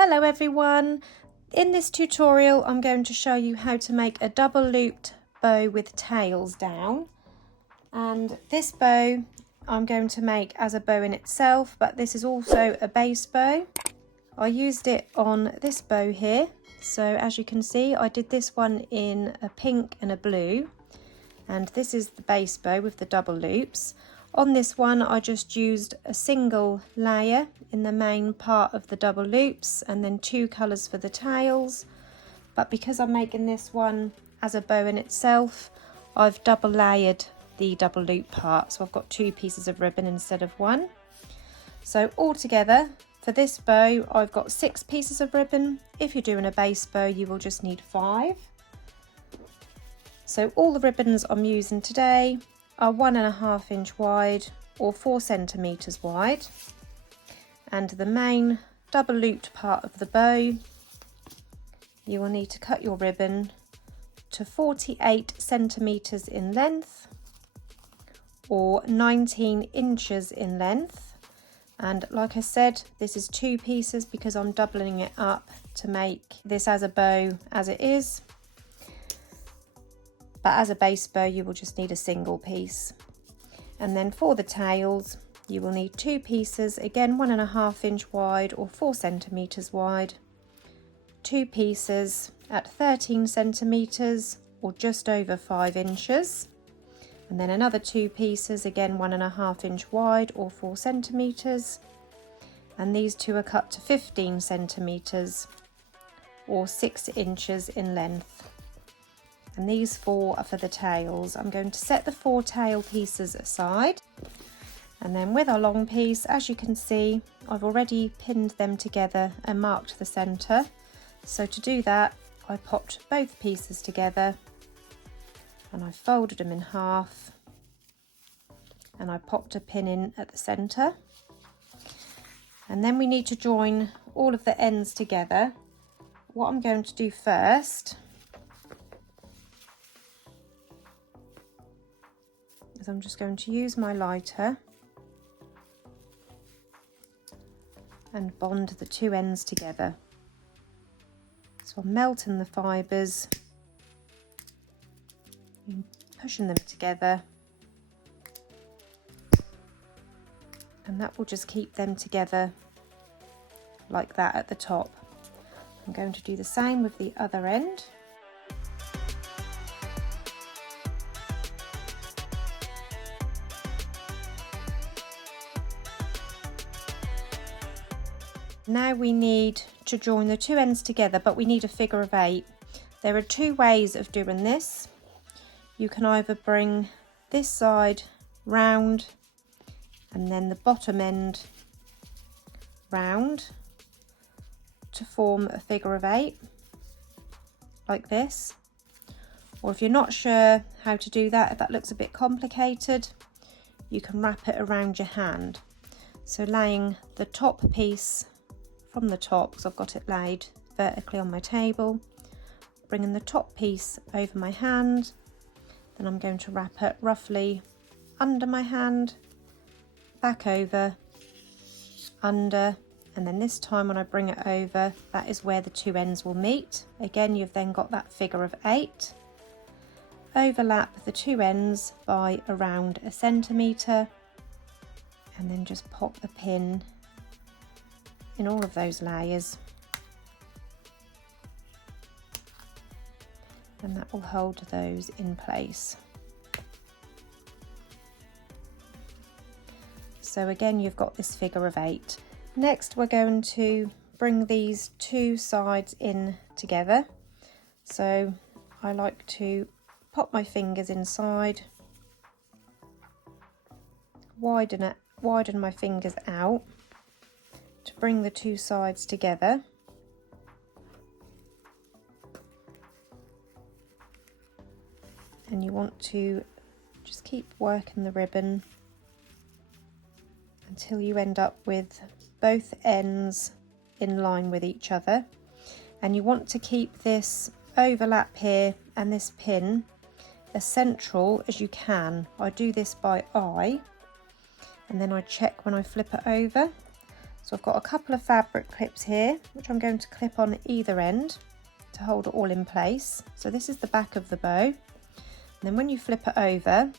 Hello everyone! In this tutorial I'm going to show you how to make a double looped bow with tails down, and this bow I'm going to make as a bow in itself, but this is also a base bow. I used it on this bow here, so as you can see I did this one in a pink and a blue, and this is the base bow with the double loops. On this one I just used a single layer in the main part of the double loops and then two colours for the tails, but because I'm making this one as a bow in itself, I've double layered the double loop part, so I've got two pieces of ribbon instead of one. So altogether for this bow I've got 6 pieces of ribbon. If you're doing a base bow you will just need 5. So all the ribbons I'm using today are 1.5 inch wide or 4 centimeters wide, and the main double looped part of the bow you will need to cut your ribbon to 48 centimeters in length or 19 inches in length. And like I said, this is 2 pieces because I'm doubling it up to make this as a bow as it is. But as a base bow you will just need a single piece. And then for the tails you will need 2 pieces, again 1.5 inch wide or 4 centimeters wide, 2 pieces at 13 centimeters or just over 5 inches, and then another 2 pieces, again 1.5 inch wide or 4 centimeters, and these two are cut to 15 centimeters or 6 inches in length. And these 4 are for the tails. I'm going to set the 4 tail pieces aside, and then with our long piece, as you can see, I've already pinned them together and marked the centre. So to do that I popped both pieces together and I folded them in half and I popped a pin in at the centre, and then we need to join all of the ends together. What I'm going to do first I'm just going to use my lighter and bond the 2 ends together. So I'm melting the fibres and pushing them together, and that will just keep them together like that at the top. I'm going to do the same with the other end. Now we need to join the 2 ends together, but we need a figure of 8. There are 2 ways of doing this. You can either bring this side round and then the bottom end round to form a figure of 8 like this, or if you're not sure how to do that, if that looks a bit complicated, you can wrap it around your hand. So laying the top piece from the top, because I've got it laid vertically on my table, bringing the top piece over my hand, then I'm going to wrap it roughly under my hand, back over, under, and then this time when I bring it over, that is where the 2 ends will meet. Again, you've then got that figure of 8. Overlap the 2 ends by around 1 centimetre, and then just pop a pin in all of those layers, and that will hold those in place. So again you've got this figure of 8. Next we're going to bring these 2 sides in together. So I like to pop my fingers inside, widen my fingers out to bring the 2 sides together, and you want to just keep working the ribbon until you end up with both ends in line with each other, and you want to keep this overlap here and this pin as central as you can. I do this by eye, and then I check when I flip it over. So I've got a couple of fabric clips here, which I'm going to clip on either end to hold it all in place. So this is the back of the bow. And then when you flip it over,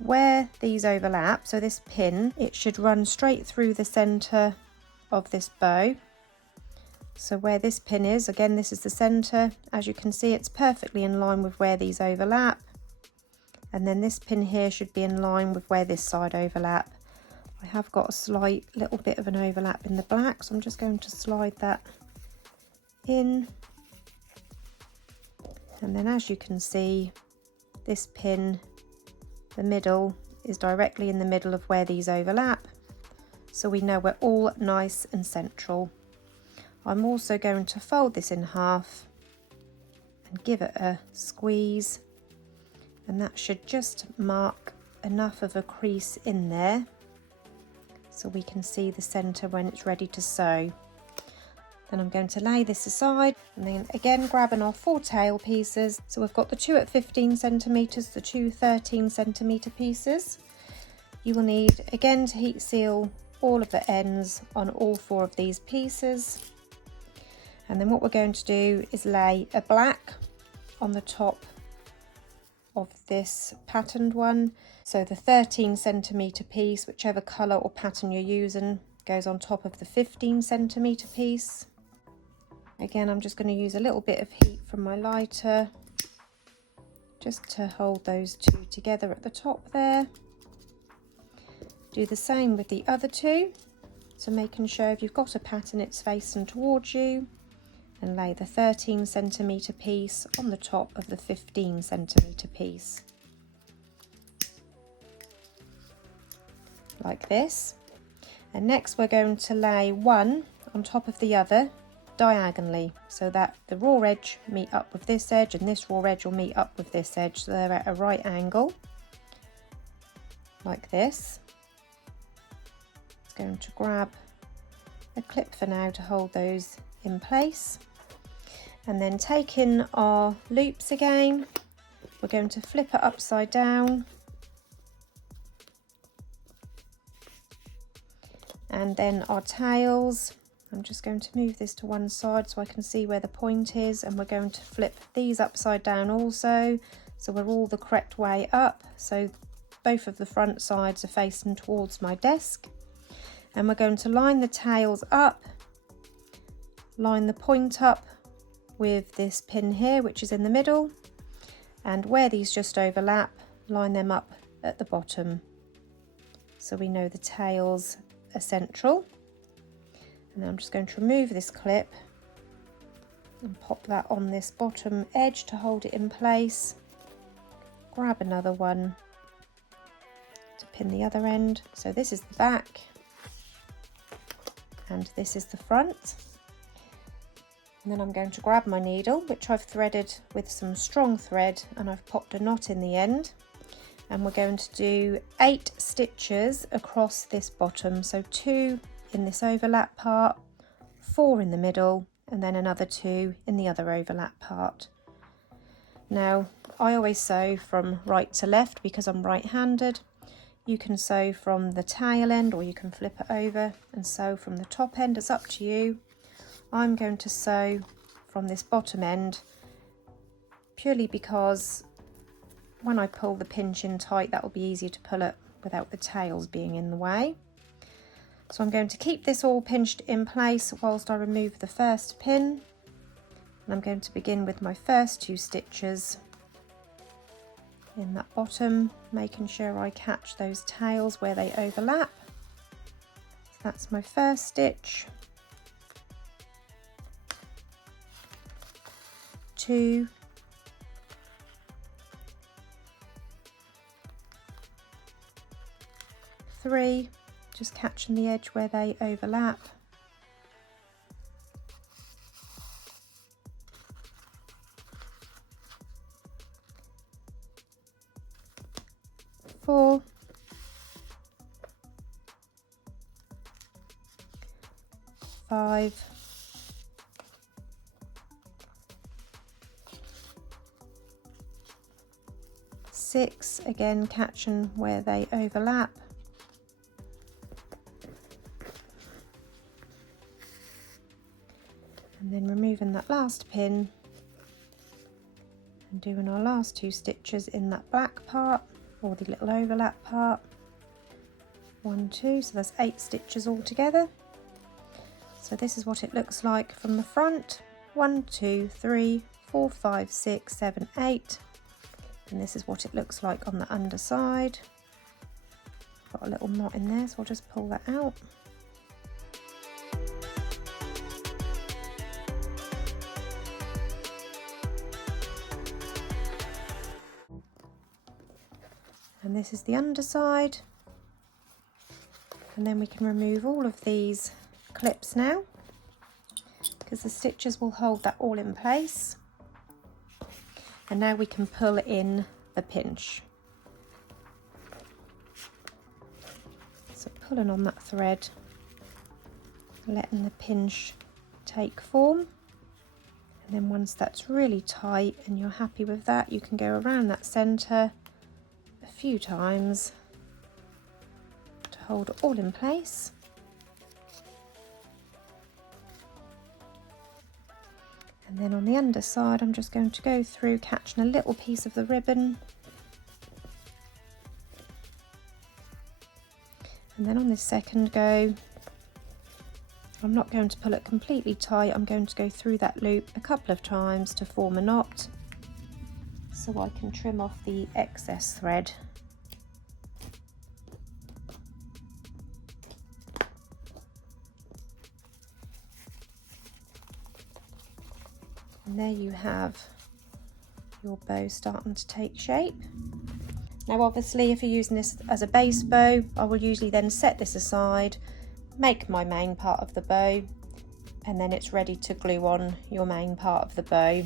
where these overlap, so this pin, it should run straight through the center of this bow. So where this pin is, again, this is the center. As you can see, it's perfectly in line with where these overlap. And then this pin here should be in line with where this side overlap. I have got a slight little bit of an overlap in the black, so I'm just going to slide that in. And then as you can see, this pin, the middle, is directly in the middle of where these overlap. So we know we're all nice and central. I'm also going to fold this in half and give it a squeeze, and that should just mark enough of a crease in there so we can see the center when it's ready to sew. Then I'm going to lay this aside and then again grabbing our 4 tail pieces. So we've got the 2 at 15 centimeters, the 2 13 centimeter pieces. You will need again to heat seal all of the ends on all 4 of these pieces. And then what we're going to do is lay a black on the top of this patterned one. So the 13 centimeter piece, whichever colour or pattern you're using, goes on top of the 15 centimeter piece. Again, I'm just going to use a little bit of heat from my lighter just to hold those 2 together at the top there. Do the same with the other 2. So making sure if you've got a pattern it's facing towards you, and lay the 13 centimeter piece on the top of the 15 centimeter piece. Like this. And next we're going to lay one on top of the other diagonally, so that the raw edge meet up with this edge and this raw edge will meet up with this edge, so they're at a right angle. Like this. Just going to grab a clip for now to hold those in place, and then taking our loops again, we're going to flip it upside down and then our tails, I'm just going to move this to one side so I can see where the point is, and we're going to flip these upside down also, so we're all the correct way up, so both of the front sides are facing towards my desk. And we're going to line the tails up, line the point up with this pin here which is in the middle, and where these just overlap, line them up at the bottom so we know the tails are central. And then I'm just going to remove this clip and pop that on this bottom edge to hold it in place. Grab another one to pin the other end. So this is the back and this is the front. And then I'm going to grab my needle, which I've threaded with some strong thread, and I've popped a knot in the end. And we're going to do 8 stitches across this bottom. So 2 in this overlap part, 4 in the middle, and then another 2 in the other overlap part. Now, I always sew from right to left because I'm right-handed. You can sew from the tail end or you can flip it over and sew from the top end, it's up to you. I'm going to sew from this bottom end purely because when I pull the pinch in tight, that will be easier to pull it without the tails being in the way. So I'm going to keep this all pinched in place whilst I remove the first pin. And I'm going to begin with my first 2 stitches in that bottom, making sure I catch those tails where they overlap. So that's my first stitch, 2, 3, just catching the edge where they overlap, 4, 5, 6, again catching where they overlap, and then removing that last pin and doing our last 2 stitches in that black part, or the little overlap part. 1, 2, so that's 8 stitches all together. So this is what it looks like from the front. 1, 2, 3, 4, 5, 6, 7, 8, and this is what it looks like on the underside. Got a little knot in there, so I'll just pull that out. And this is the underside, and then we can remove all of these clips now, because the stitches will hold that all in place. And now we can pull in the pinch. So pulling on that thread, letting the pinch take form, and then once that's really tight and you're happy with that, you can go around that centre a few times to hold it all in place. And then on the underside, I'm just going to go through catching a little piece of the ribbon. And then on this second go, I'm not going to pull it completely tight, I'm going to go through that loop a couple of times to form a knot, so I can trim off the excess thread. And there you have your bow starting to take shape. Now obviously if you're using this as a base bow, I will usually then set this aside, make my main part of the bow, and then it's ready to glue on your main part of the bow.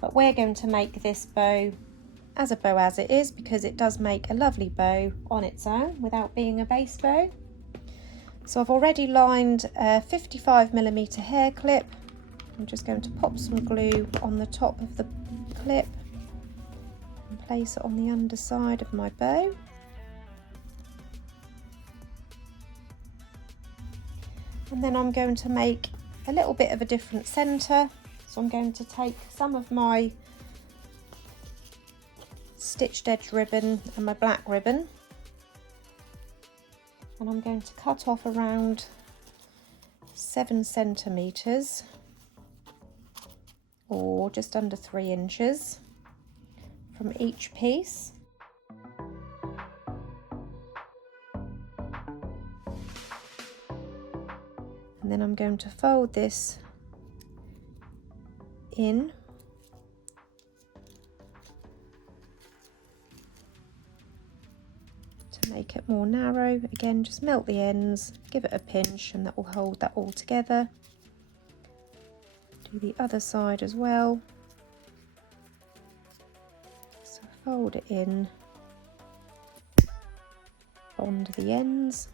But we're going to make this bow as it is, because it does make a lovely bow on its own without being a base bow. So I've already lined a 55mm hair clip. I'm just going to pop some glue on the top of the clip and place it on the underside of my bow. And then I'm going to make a little bit of a different centre. So I'm going to take some of my stitched edge ribbon and my black ribbon, and I'm going to cut off around 7 centimetres, or just under 3 inches from each piece. And then I'm going to fold this in to make it more narrow. Again, just melt the ends, give it a pinch, and that will hold that all together. Do the other side as well. So fold it in, bond the ends.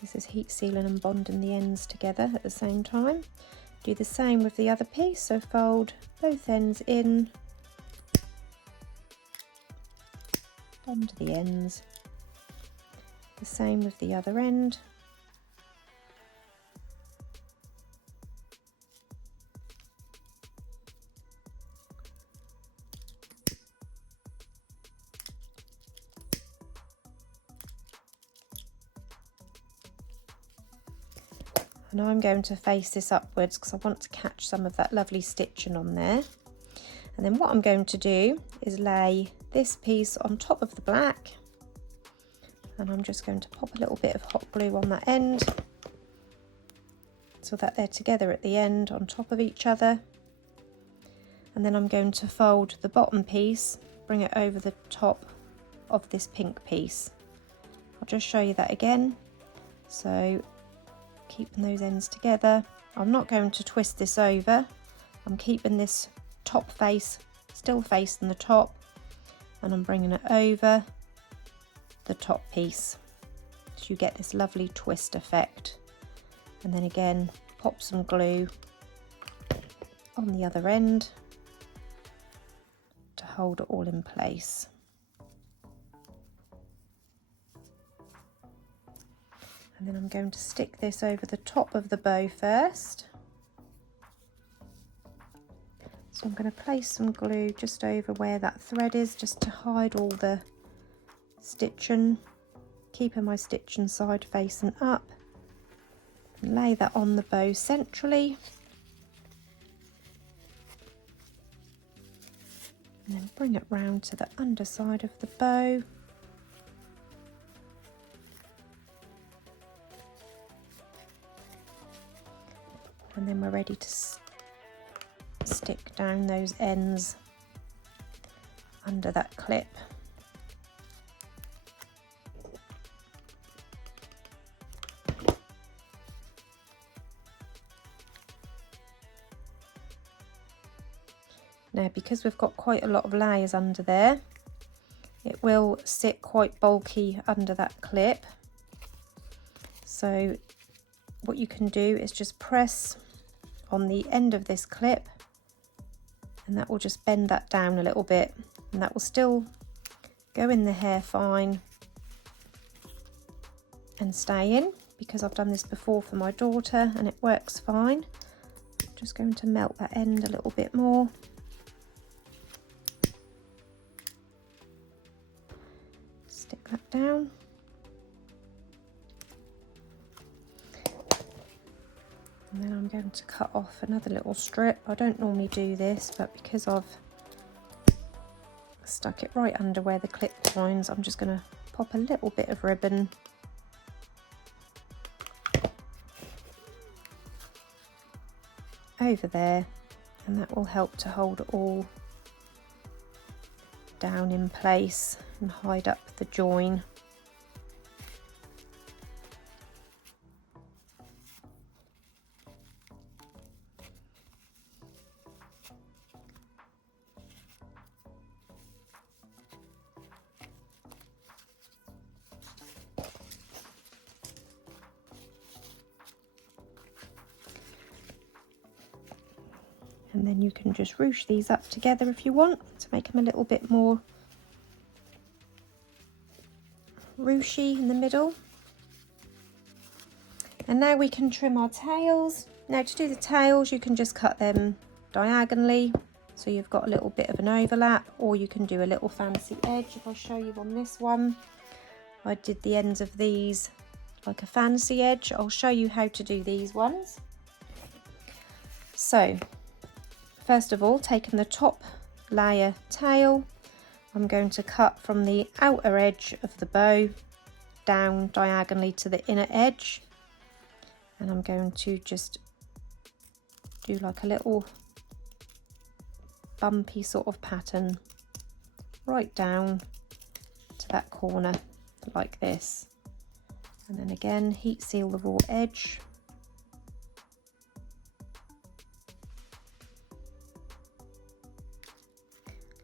This is heat sealing and bonding the ends together at the same time. Do the same with the other piece, so fold both ends in, bond the ends. The same with the other end. And I'm going to face this upwards because I want to catch some of that lovely stitching on there. And then what I'm going to do is lay this piece on top of the black, and I'm just going to pop a little bit of hot glue on that end so that they're together at the end on top of each other. And then I'm going to fold the bottom piece, bring it over the top of this pink piece. I'll just show you that again. So keeping those ends together. I'm not going to twist this over. I'm keeping this top face still facing the top, and I'm bringing it over the top piece so you get this lovely twist effect. And then again, pop some glue on the other end to hold it all in place. And then I'm going to stick this over the top of the bow first. So I'm going to place some glue just over where that thread is, just to hide all the stitching, keeping my stitching side facing up. Lay that on the bow centrally. And then bring it round to the underside of the bow. And then we're ready to stick down those ends under that clip. Now, because we've got quite a lot of layers under there, it will sit quite bulky under that clip. So what you can do is just press on the end of this clip, and that will just bend that down a little bit, and that will still go in the hair fine and stay in, because I've done this before for my daughter and it works fine. I'm just going to melt that end a little bit more. Stick that down. And then I'm going to cut off another little strip. I don't normally do this, but because I've stuck it right under where the clip joins, I'm just going to pop a little bit of ribbon over there, and that will help to hold it all down in place and hide up the join. And then you can just ruche these up together if you want to make them a little bit more ruchy in the middle. And now we can trim our tails. Now, to do the tails, you can just cut them diagonally, so you've got a little bit of an overlap, or you can do a little fancy edge. If I show you on this one, I did the ends of these like a fancy edge. I'll show you how to do these ones. So first of all, taking the top layer tail, I'm going to cut from the outer edge of the bow down diagonally to the inner edge, and I'm going to just do like a little bumpy sort of pattern right down to that corner like this, and then again heat seal the raw edge.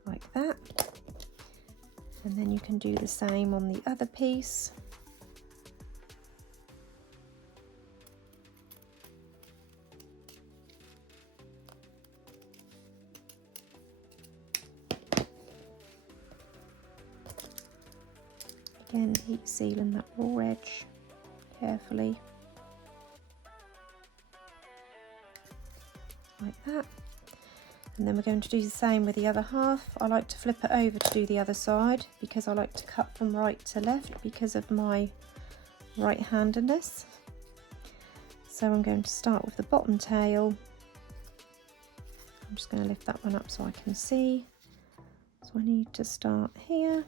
Like that, and then you can do the same on the other piece. Again, heat sealing that raw edge carefully, like that. And then we're going to do the same with the other half. I like to flip it over to do the other side, because I like to cut from right to left because of my right-handedness. So I'm going to start with the bottom tail. I'm just going to lift that one up so I can see. So I need to start here.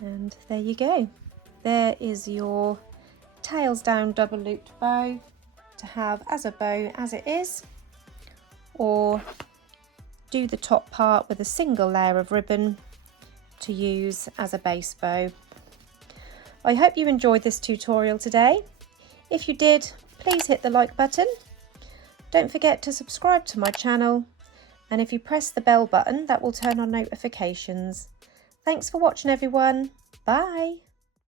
And there you go. There is your tails down double looped bow to have as a bow as it is, or do the top part with a single layer of ribbon to use as a base bow. I hope you enjoyed this tutorial today. If you did, please hit the like button. Don't forget to subscribe to my channel, and if you press the bell button, that will turn on notifications. Thanks for watching everyone. Bye!